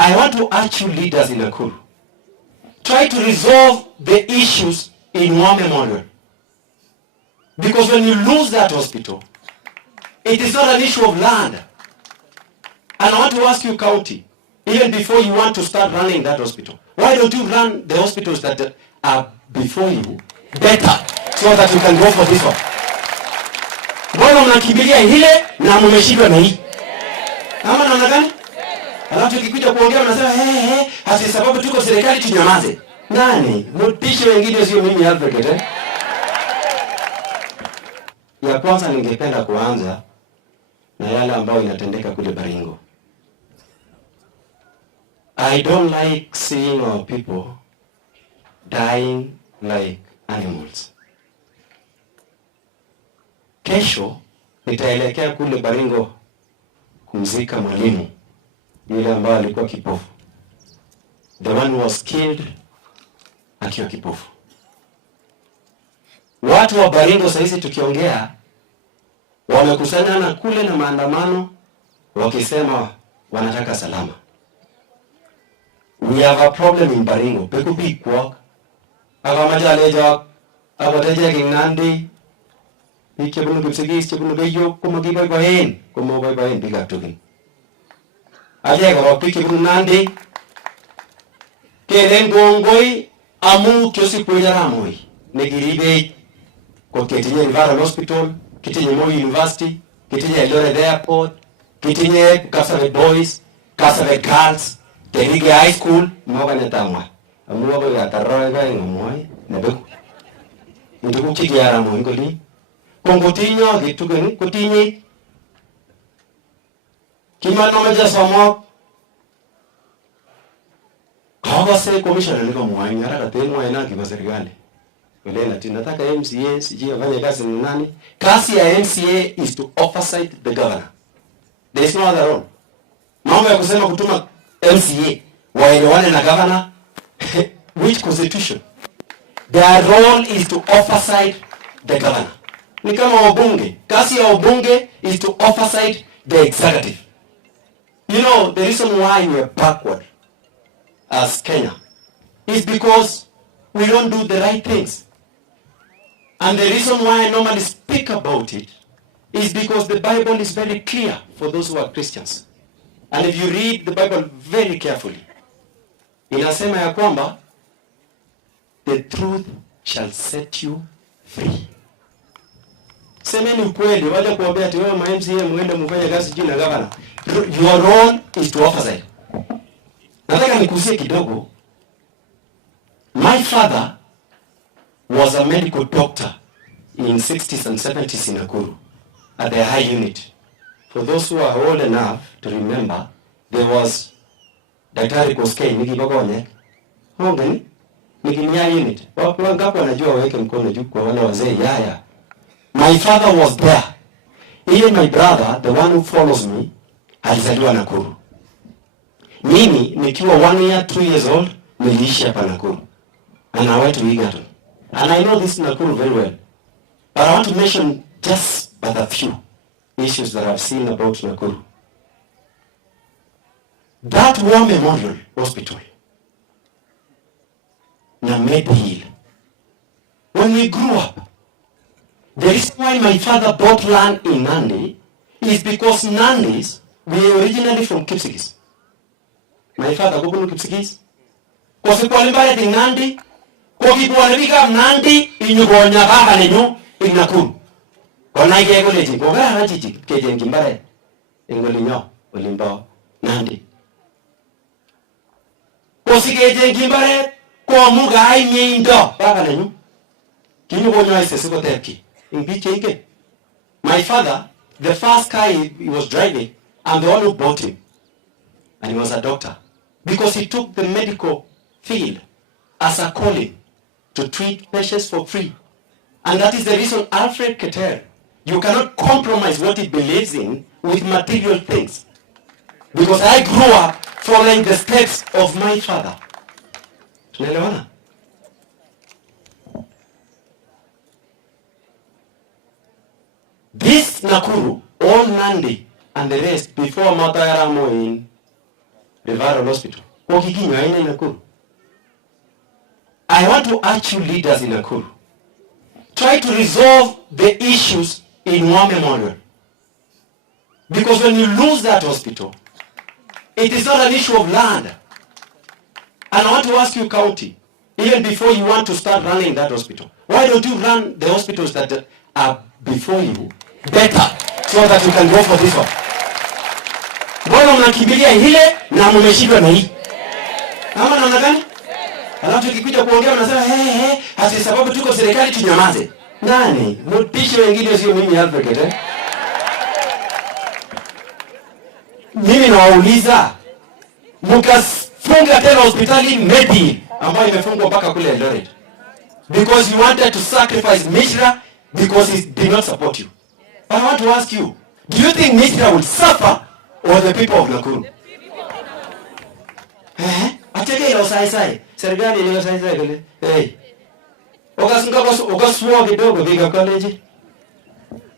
I want to urge you leaders in Nakuru, try to resolve the issues in one memorial. Because when you lose that hospital, it is not an issue of land. And I want to ask you, county, even before you want to start running that hospital, why don't you run the hospitals that are before you better, so that you can go for this one? Mbona mnakimbilia hile na mmeshindwa na hii? Ama namna gani? Alafu tukikuja kuongea mnasema hasi sababu tuko serikali tunyamaze. Nani? Mtishe wengine sio mimi Alfred Keter. Ya kwanza ningependa kuanza na yale ambayo inatendeka kule Baringo. I don't like seeing our people dying like animals. Kesho nitaelekea kule Baringo kumzika mwalimu yule ambaye alikuwa kipofu. The one who was killed akiwa kipofu. Watu wa Baringo saizi tukiongea wamekusanyana kule na maandamano wakisema wanataka salama. We have a problem in Baringo. Peku bikwa akamajaleja abateja kinandi ikebunu kipsigis chebunu gayo kumagibaybahen bigap tukin. Alega wapike bunu nandi kelen gongoi amu kyosi pujaramoi negiribe kwa ketinye River Hospital, kitinye Moi University, kitinye Eldoret Airport, kitinye Kasabet Boys, Kasabet Girls, Terige High School, mwaga netamwa. Amu wabo ya tarroa iba ngomoi nebeku. Ndugu chiki yara mo ngoli. Kongotinyo gitugeni kotinye. Kimano meja somok. Kawa se commissioner liko mwanya raka temu ina kiba serikali. Wale nataka MCA sijui afanye kazi ni nani? Kazi ya MCA is to oversight the governor. There is no other role. Mambo ya kusema kutuma MCA waelewane na governor which constitution? Their role is to oversight the governor. Ni kama wabunge. Kazi ya wabunge is to oversight the executive. You know, the reason why we are backward as Kenya is because we don't do the right things. And the reason why I normally speak about it is because the Bible is very clear for those who are Christians. And if you read the Bible very carefully, inasema ya kwamba the truth shall set you free. Semeni ukweli, waje kuambia ati wewe MCA muende mfanye kazi jina governor. Your role is to oversight. Nataka nikusie kidogo. My father was a medical doctor in 60s and 70s in Nakuru at the high unit. For those who are old enough to remember, there was Daktari Koskei Niki Bagonye. Hongeni Niki Nya unit. Wangapi wanajua waweke mkono juu kwa wale wazee yaya. My father was there. Even my brother, the one who follows me, alizaliwa Nakuru. Mimi nikiwa 1 year, 2 years old, niliishi hapa Nakuru. And I went to Egerton. And I know this Nakuru very well. But I want to mention just but a few issues that I've seen about Nakuru. That War Memorial Hospital, Namedi Hill, when we grew up, the reason why my father bought land in Nandi is because Nandis were originally from Kipsigis. My father go to Kipsigis. Because the in Nandi, Kokipuanabika Nandi, Inugonya Baba Nenu, in Nakuru. Kona Gego Legend, Boga Raji, Kajan Gimbare, Ingolino, Olimbo, Nandi. Kosikajan Gimbare, Komuga, I mean, Baba Nenu. Kinugonya is a Sukoteki. In BKK. My father, the first car he was driving, I'm the one who bought him. And he was a doctor. Because he took the medical field as a calling to treat patients for free. And that is the reason Alfred Keter, you cannot compromise what he believes in with material things. Because I grew up following the steps of my father. Tunaelewana? This Nakuru, all Nandi and the rest, before Matayaramo in referral hospital. Okikinyo aina Nakuru. I want to urge you leaders in Nakuru. Try to resolve the issues in one memorial. Because when you lose that hospital, it is not an issue of land. And I want to ask you, county, even before you want to start running that hospital, why don't you run the hospitals that are before you better so that you can go for this one? Mbona mnakimbilia ile na mmeshindwa na hii? Kama naona gani? Alafu tukikuja kuongea mnasema hati sababu tuko serikali tunyamaze. Nani? Mtisho wengine sio mimi Alfred Keter. Mimi nawauliza mkafunga tena hospitali Medi ambayo imefungwa mpaka kule Eldoret. Because you wanted to sacrifice Mishra because he did not support you. But I want to ask you, do you think Mishra will suffer or the people of Nakuru? Ateke ilo sai. Serikali ilo sai kule. Ukasuwa kidogo Viga College.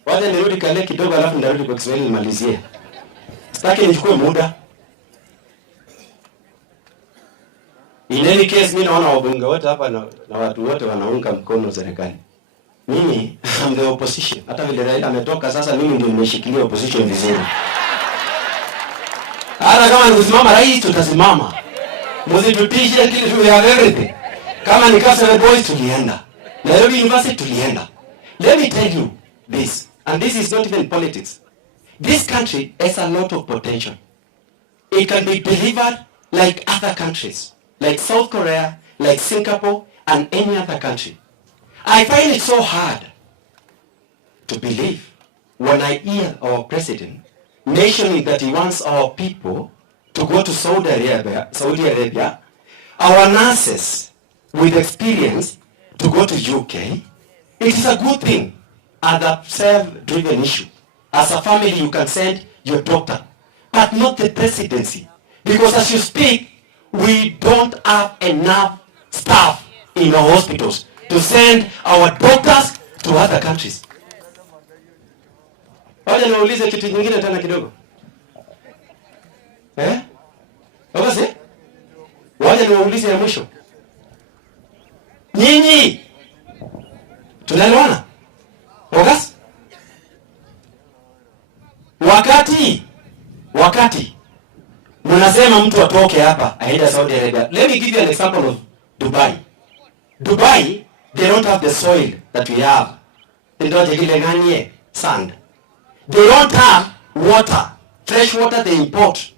Wacha nirudi kale kidogo alafu ndarudi kwa Kiswahili nimalizie. Sitaki nichukue muda. In any case, mimi naona wabunge wote hapa na watu wote wanaunga mkono serikali. Mimi I'm the opposition. Hata vile Raila ametoka sasa mimi ndio nimeshikilia opposition vizuri. Hata kama nikusimama rais tutasimama. Msitutishe kitu, we have everything. Kama ni Kasarani Boys tulienda. Nairobi University tulienda. Let me tell you this, and this is not even politics. This country has a lot of potential. It can be delivered like other countries, like South Korea, like Singapore, and any other country. I find it so hard to believe when I hear our president mentioning that he wants our people to go to Saudi Arabia, our nurses with experience to go to UK. It is a good thing as a self-driven issue. As a family, you can send your doctor, but not the presidency. Because as you speak, we don't have enough staff in our hospitals to send our doctors to other countries. Wacha niulize kitu kingine tena kidogo. Basi? Wacha niulize ya mwisho. Nyinyi tunaelewana? Ogas? Wakati mnasema mtu atoke hapa aende Saudi Arabia. Let me give you an example of Dubai. Dubai, they don't have the soil that we have. They don't have sand. They don't have water. Fresh water they import.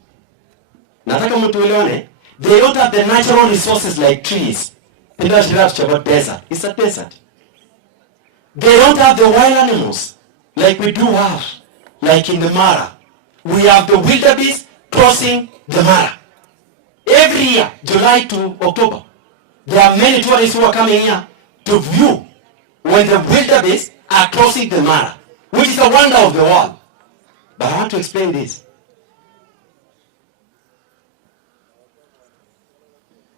Nataka mtu uelewane. They don't have the natural resources like trees. They don't have desert. It's a desert. They don't have the wild animals like we do have. Like in the Mara. We have the wildebeest crossing the Mara. Every year, July to October, there are many tourists who are coming here to view when the wildebeest are crossing the Mara, which is a wonder of the world. But I want to explain this.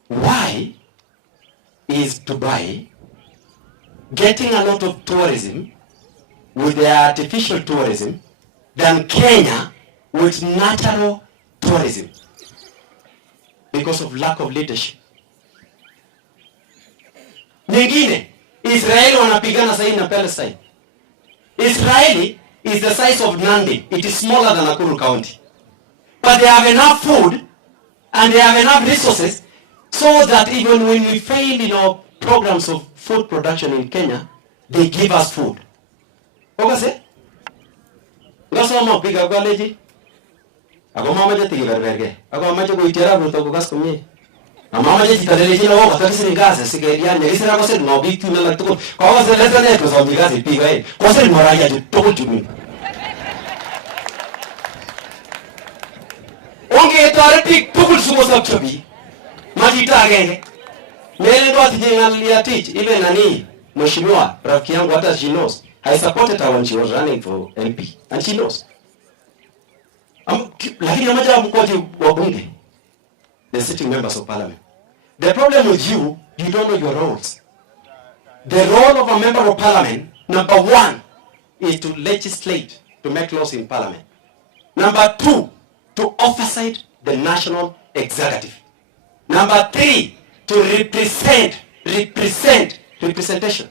Why is Dubai getting a lot of tourism with the artificial tourism than Kenya with natural tourism? Because of lack of leadership. Nyingine, Israeli wanapigana sasa na Palestine. Israeli is the size of Nandi. It is smaller than Nakuru County. But they have enough food and they have enough resources so that even when we fail in our programs of food production in Kenya, they give us food. Okay? Ngasoma piga college. Ako mama jeti kiberberge. Ako mama jeti kuitera buto kukas kumye. Mama jeti kadele jina wao kataki singaze sigerian ne isera ko se no big tu na lakto. Ko se leta ne ko so bigaze piga e. Ko se moraya je to jumi. Onge tare tik tukul sumo sab chabi. Maji tage. Nele ndo atijengalia teach ile nani mheshimiwa rafiki yangu hata she knows. I supported her when she was running for MP and she knows. Lakini mmoja mkoje wa bunge, the sitting members of parliament. The problem with you, you don't know your roles. The role of a member of parliament, number one, is to legislate, to make laws in parliament. Number two, to oversight the national executive. Number 3, to representation.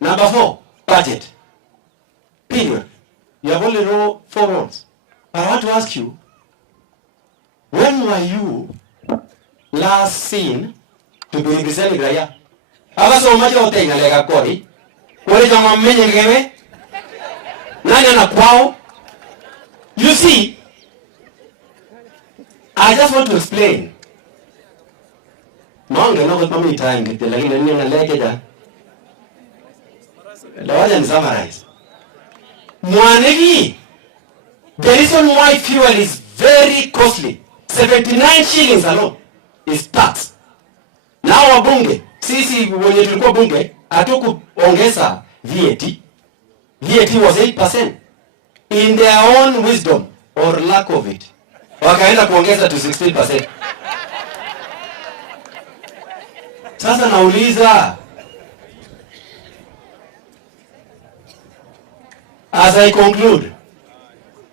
Number 4, budget. Period. You have only 4 roles. But I want to ask you, when were you last seen to be representing Raila? So much of thing like Kori. What is your main You see, I just want to explain. Monge no kwa mimi time kiti lakini nini nalekea. Lawaja ni summarize. Mwanegi, the reason why fuel is very costly, 79 shillings alone, is tax. Now wabunge, sisi wenye tulikuwa bunge, hatukuongeza VAT. VAT was 8%. In their own wisdom or lack of it, wakaenda kuongeza to 16%. Sasa nauliza, as I conclude,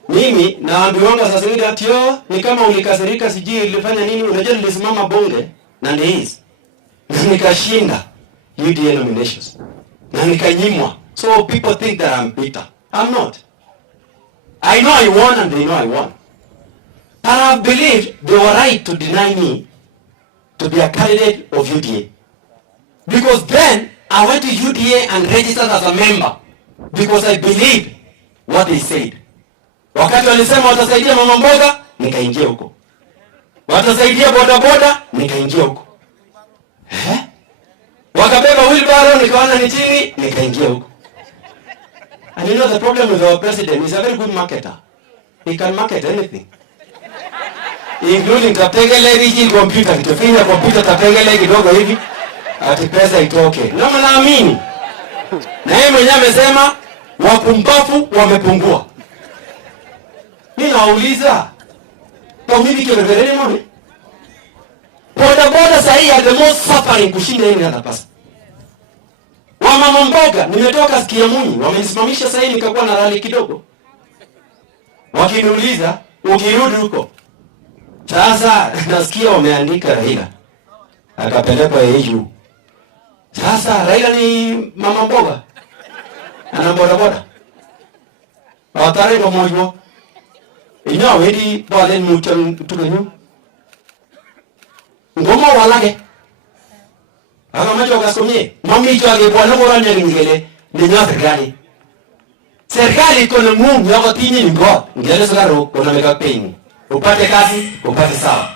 mimi naambiwanga sasa hivi atio ni kama ulikasirika sijui ulifanya nini. Unajua nilisimama bunge na ndizi na nikashinda UDA nominations na nikanyimwa, so people think that I'm bitter. I'm not. I know I won and they know I won. And I believe they were right to deny me to be a candidate of UDA. Because then I went to UDA and registered as a member. Because I believed what they said. Wakati walisema watasaidia mama mboga, nikaingia huko. Watasaidia boda boda, nikaingia huko. Wakabeba wheelbarrow, nikaona ni chini, nikaingia huko. And you know the problem with our president is a very good marketer. He can market anything. Including tapengele hii computer, kitafinya computer tapengele kidogo hivi, ati pesa itoke. Na mnaamini? Na yeye mwenyewe amesema wapumbavu wamepungua. Mimi nauliza, kwa mimi kimevereni mimi? Boda boda sahi are the most suffering kushinda any other person. Mama mboga, nimetoka Kiamunyi, wamenisimamisha sasa nikakuwa na rally kidogo. Wakiniuliza, ukirudi huko. Sasa nasikia wameandika Raila. Akapelekwa EU. Sasa Raila ni mama mboga. Ana boda boda. Watare kwa moyo. Inyo wedi bale mutan tukanyo. Ngoma walage. Aga macho kasomie. Mami chage bwana bora nyingele ni serikali. Serikali iko na nguvu ya kutinyi ni ngo. Ngele sogaro kuna meka pengi. Upate kazi, upate sawa.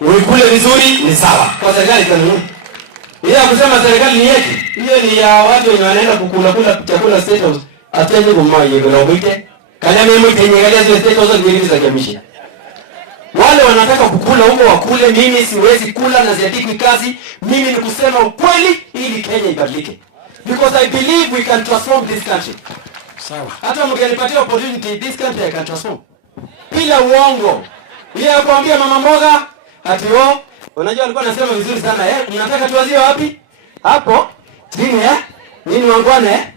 Uikule vizuri ni sawa. Kwa serikali iko na nguvu. Ila kusema serikali ni yetu. Hiyo ni ya watu wenye wanaenda kukula chakula state house. Atende kumai yego mwite. Kanya mimi mwite nyegalia zile state house zile za jamii. Wale wanataka kukula huko wakule, mimi siwezi kula na ziadiki kazi. Mimi ni kusema ukweli ili Kenya ibadilike. Because I believe we can transform this country. Sawa. Hata mkinipatia opportunity, this country I can transform. Bila uongo. Yeye akwambia mama mboga ati unajua alikuwa anasema vizuri sana mnataka tuanzie wapi? Hapo chini nini wangwane?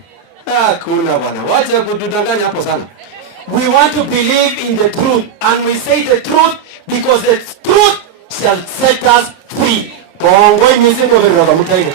Kuna bwana. Wacha kutudanganya hapo sana. We want to believe in the truth and we say the truth because the truth shall set us free. Kongo imizingo vero kama mtaile.